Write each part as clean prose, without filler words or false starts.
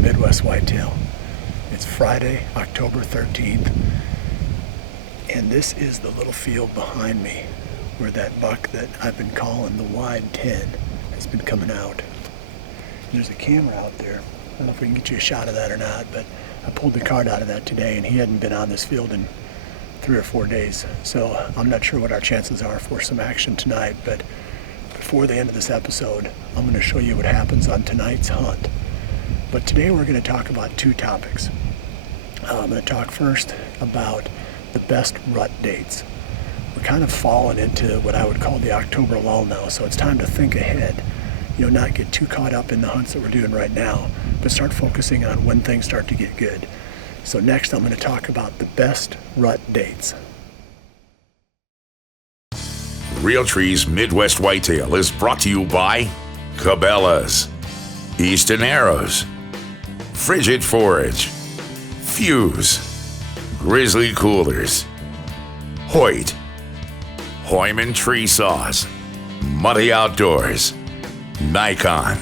to Midwest Whitetail. It's Friday, October 13th, and this is the little field behind me where that buck that I've been calling the wide 10 has been coming out. There's a camera out there. I don't know if we can get you a shot of that or not, but I pulled the card out of that today, and he hadn't been on this field in 3 or 4 days. So I'm not sure what our chances are for some action tonight, but before the end of this episode, I'm going to show you what happens on tonight's hunt. But today we're going to talk about 2 topics. I'm going to talk first about the best rut dates. We're kind of falling into what I would call the October lull now, so it's time to think ahead. Not get too caught up in the hunts that we're doing right now, but start focusing on when things start to get good. So next I'm going to talk about the best rut dates. Realtree's Midwest Whitetail is brought to you by Cabela's, Easton Arrows, Frigid Forage, Fuse, Grizzly Coolers, Hoyt, Hoyman Tree Saws, Muddy Outdoors, Nikon,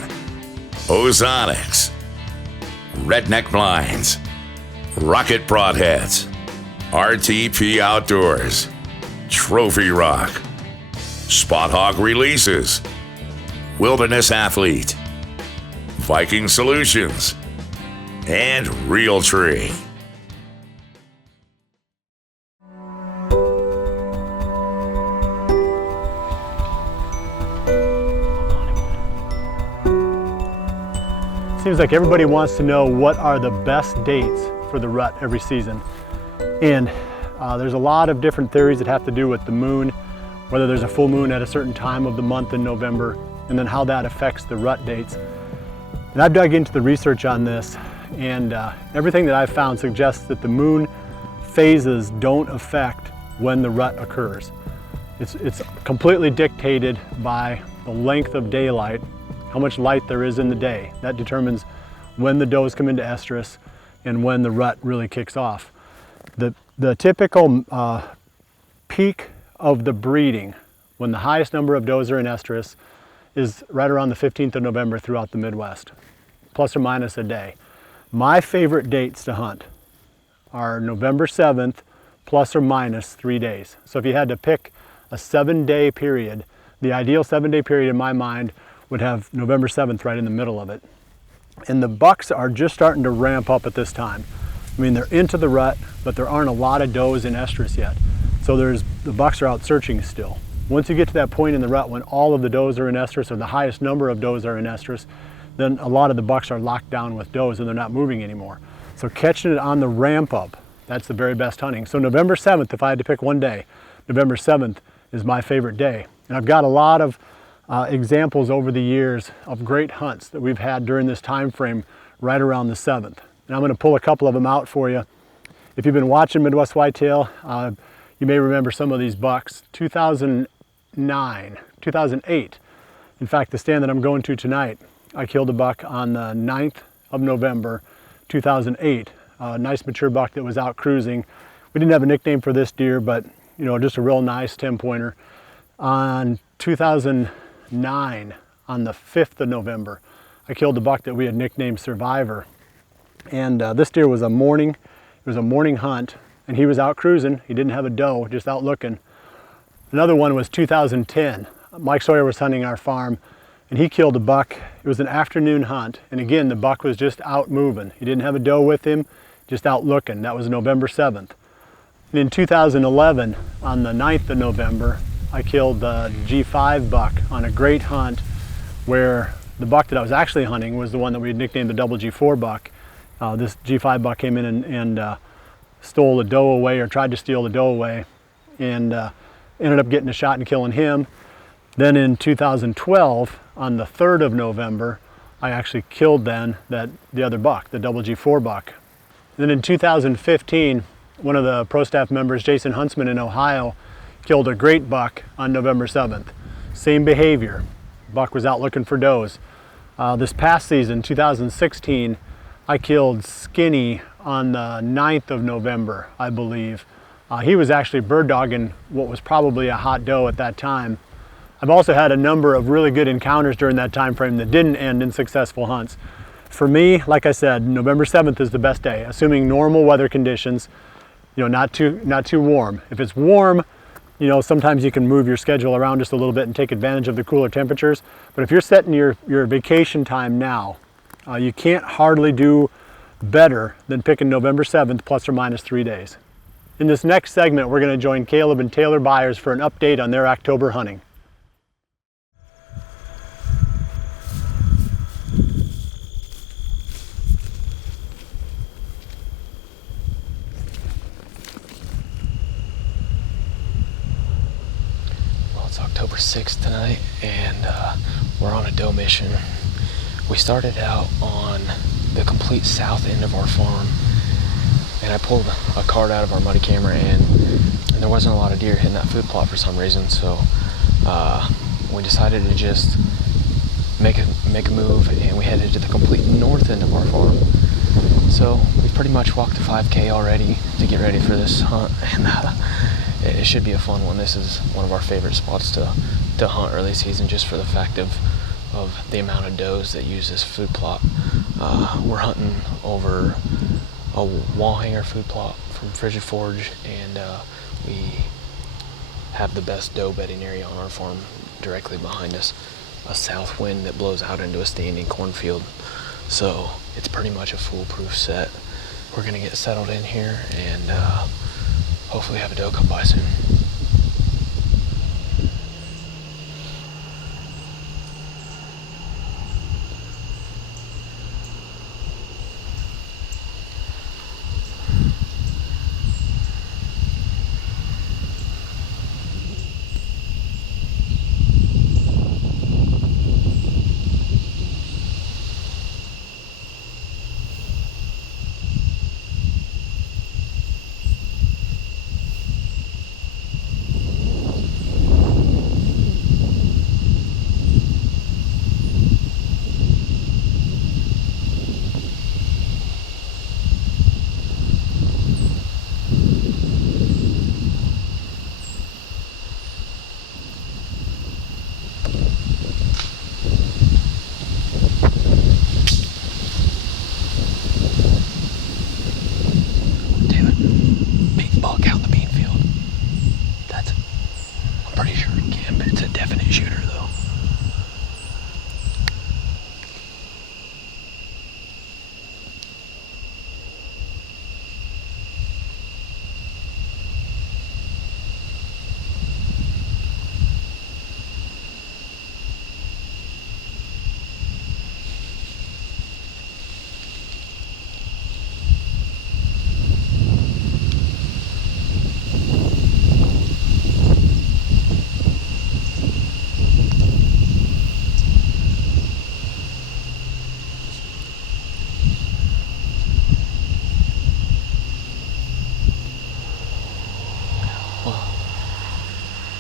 Ozonics, Redneck Blinds, Rocket Broadheads, RTP Outdoors, Trophy Rock, Spot Hog Releases, Wilderness Athlete, Viking Solutions, and Realtree. Seems like everybody wants to know what are the best dates for the rut every season. And there's a lot of different theories that have to do with the moon, whether there's a full moon at a certain time of the month in November, and then how that affects the rut dates. And I've dug into the research on this, and everything that I've found suggests that the moon phases don't affect when the rut occurs. It's completely dictated by the length of daylight, how much light there is in the day. That determines when the does come into estrus and when the rut really kicks off. The typical peak of the breeding, when the highest number of does are in estrus, is right around the 15th of November throughout the Midwest, plus or minus a day. My favorite dates to hunt are November 7th, plus or minus 3 days. So if you had to pick a 7-day period, the ideal 7-day period in my mind would have November 7th right in the middle of it. And the bucks are just starting to ramp up at this time. I mean, they're into the rut, but there aren't a lot of does in estrus yet. So the bucks are out searching still. Once you get to that point in the rut when all of the does are in estrus, or the highest number of does are in estrus, then a lot of the bucks are locked down with does and they're not moving anymore. So catching it on the ramp up, that's the very best hunting. So November 7th, if I had to pick one day, November 7th is my favorite day. And I've got a lot of examples over the years of great hunts that we've had during this time frame right around the 7th. And I'm going to pull a couple of them out for you. If you've been watching Midwest Whitetail, you may remember some of these bucks. 2009, 2008. In fact, the stand that I'm going to tonight, I killed a buck on the 9th of November, 2008. A nice mature buck that was out cruising. We didn't have a nickname for this deer, but just a real nice 10-pointer. On 2009, on the 5th of November, I killed a buck that we had nicknamed Survivor. And this deer was it was a morning hunt, and he was out cruising. He didn't have a doe, just out looking. Another one was 2010. Mike Sawyer was hunting our farm, and he killed a buck. It was an afternoon hunt, and again, the buck was just out moving. He didn't have a doe with him, just out looking. That was November 7th. And in 2011, on the 9th of November, I killed the G5 buck on a great hunt where the buck that I was actually hunting was the one that we had nicknamed the double G4 buck. This G5 buck came in and stole the doe away, or tried to steal the doe away, and ended up getting a shot and killing him. Then in 2012, on the 3rd of November, I actually killed the other buck, the double G4 buck. Then in 2015, one of the pro staff members, Jason Huntsman in Ohio, killed a great buck on November 7th. Same behavior. Buck was out looking for does. This past season, 2016, I killed Skinny on the 9th of November, I believe. He was actually bird dogging what was probably a hot doe at that time. I've also had a number of really good encounters during that time frame that didn't end in successful hunts. For me, like I said, November 7th is the best day, assuming normal weather conditions, not too warm. If it's warm, sometimes you can move your schedule around just a little bit and take advantage of the cooler temperatures. But if you're setting your vacation time now, you can't hardly do better than picking November 7th plus or minus 3 days. In this next segment, we're going to join Caleb and Taylor Byers for an update on their October hunting. Well, it's October 6th tonight, and we're on a doe mission. We started out on the complete south end of our farm, and I pulled a card out of our muddy camera, and there wasn't a lot of deer hitting that food plot for some reason, so we decided to just make a move, and we headed to the complete north end of our farm. So we pretty much walked the 5K already to get ready for this hunt, and it should be a fun one. This is one of our favorite spots to hunt early season, just for the fact of the amount of does that use this food plot. We're hunting over a wall hanger food plot from Frigid Forge, and we have the best doe bedding area on our farm directly behind us, a south wind that blows out into a standing cornfield. So it's pretty much a foolproof set. We're gonna get settled in here and hopefully have a doe come by soon.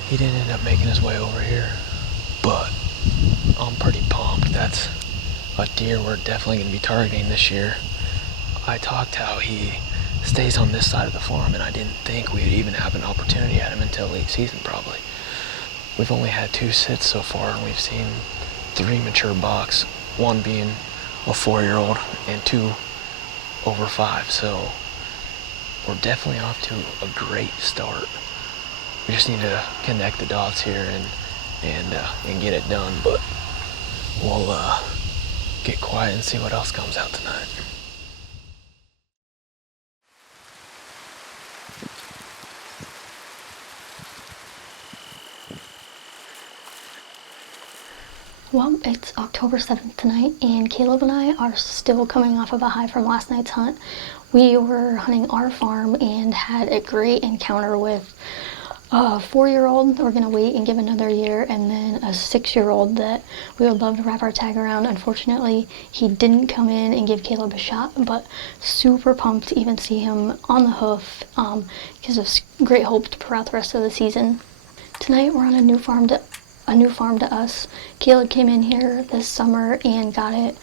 He didn't end up making his way over here, but I'm pretty pumped. That's a deer we're definitely going to be targeting this year. I talked how he stays on this side of the farm, and I didn't think we'd even have an opportunity at him until late season probably. We've only had 2 sits so far, and we've seen 3 mature bucks, 1 being a 4-year-old and 2 over 5, so we're definitely off to a great start. We just need to connect the dots here and get it done, but we'll get quiet and see what else comes out tonight. Well, it's October 7th tonight, and Caleb and I are still coming off of a high from last night's hunt. We were hunting our farm and had a great encounter with a 4-year-old. We're gonna wait and give another year, and then a 6-year-old that we would love to wrap our tag around. Unfortunately, he didn't come in and give Caleb a shot, but super pumped to even see him on the hoof. Gives us great hope throughout the rest of the season. Tonight we're on a new farm to us. Caleb came in here this summer and got it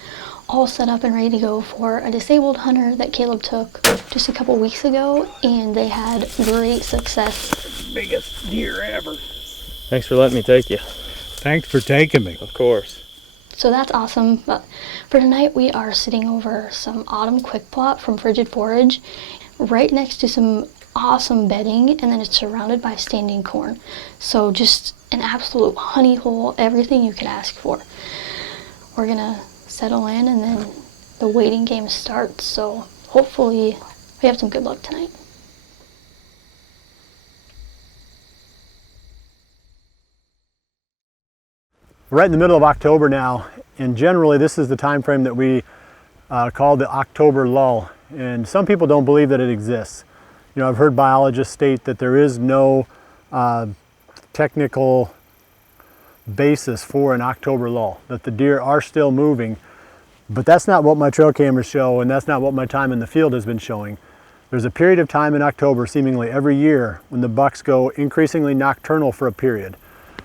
all set up and ready to go for a disabled hunter that Caleb took just a couple weeks ago, and they had great success. Biggest deer ever. Thanks for letting me take you. Thanks for taking me. Of course. So that's awesome. But for tonight, we are sitting over some autumn quick plot from Frigid Forage, right next to some awesome bedding, and then it's surrounded by standing corn. So just an absolute honey hole, everything you could ask for. We're gonna settle in and then the waiting game starts. So hopefully we have some good luck tonight. Right in the middle of October now, and generally this is the time frame that we call the October lull. And some people don't believe that it exists. You know, I've heard biologists state that there is no technical basis for an October lull, that the deer are still moving, but that's not what my trail cameras show, and that's not what my time in the field has been showing. There's a period of time in October, seemingly every year, when the bucks go increasingly nocturnal for a period.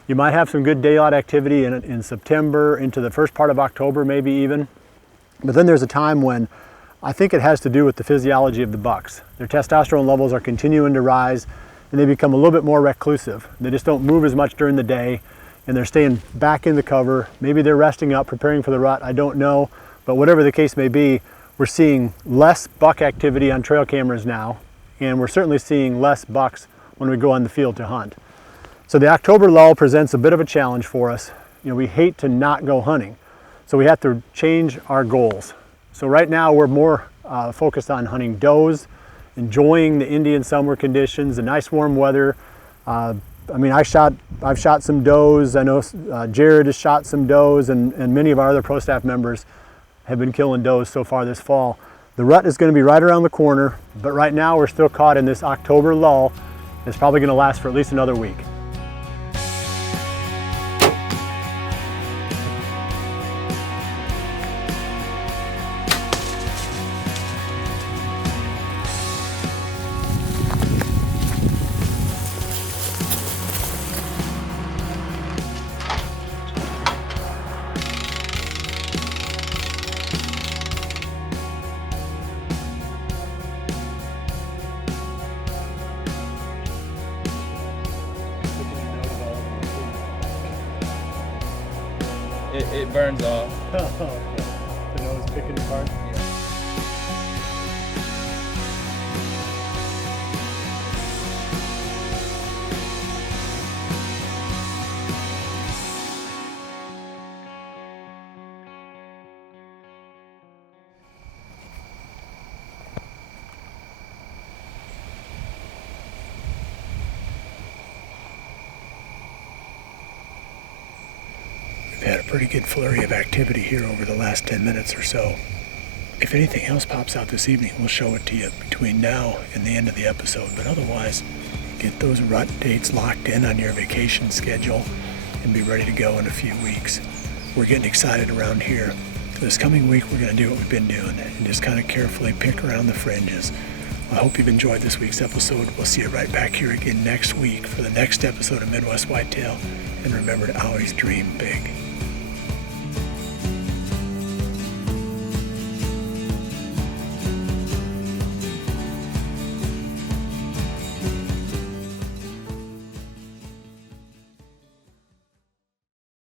You might have some good daylight activity in September, into the first part of October maybe even, but then there's a time when I think it has to do with the physiology of the bucks. Their testosterone levels are continuing to rise, and they become a little bit more reclusive. They just don't move as much during the day, and they're staying back in the cover. Maybe they're resting up, preparing for the rut, I don't know. But whatever the case may be, we're seeing less buck activity on trail cameras now, and we're certainly seeing less bucks when we go on the field to hunt. So the October lull presents a bit of a challenge for us. You know, we hate to not go hunting, so we have to change our goals. So right now we're more focused on hunting does, enjoying the Indian summer conditions, the nice warm weather. I mean, I've shot some does. I know Jared has shot some does, and many of our other pro staff members have been killing does so far this fall. The rut is going to be right around the corner, but right now we're still caught in this October lull. It's probably going to last for at least another week. It burns off. The nose picking apart? Yeah. We've had a pretty good flurry of activity here over the last 10 minutes or so. If anything else pops out this evening, we'll show it to you between now and the end of the episode. But otherwise, get those rut dates locked in on your vacation schedule and be ready to go in a few weeks. We're getting excited around here. This coming week, we're going to do what we've been doing and just kind of carefully pick around the fringes. I hope you've enjoyed this week's episode. We'll see you right back here again next week for the next episode of Midwest Whitetail. And remember to always dream big.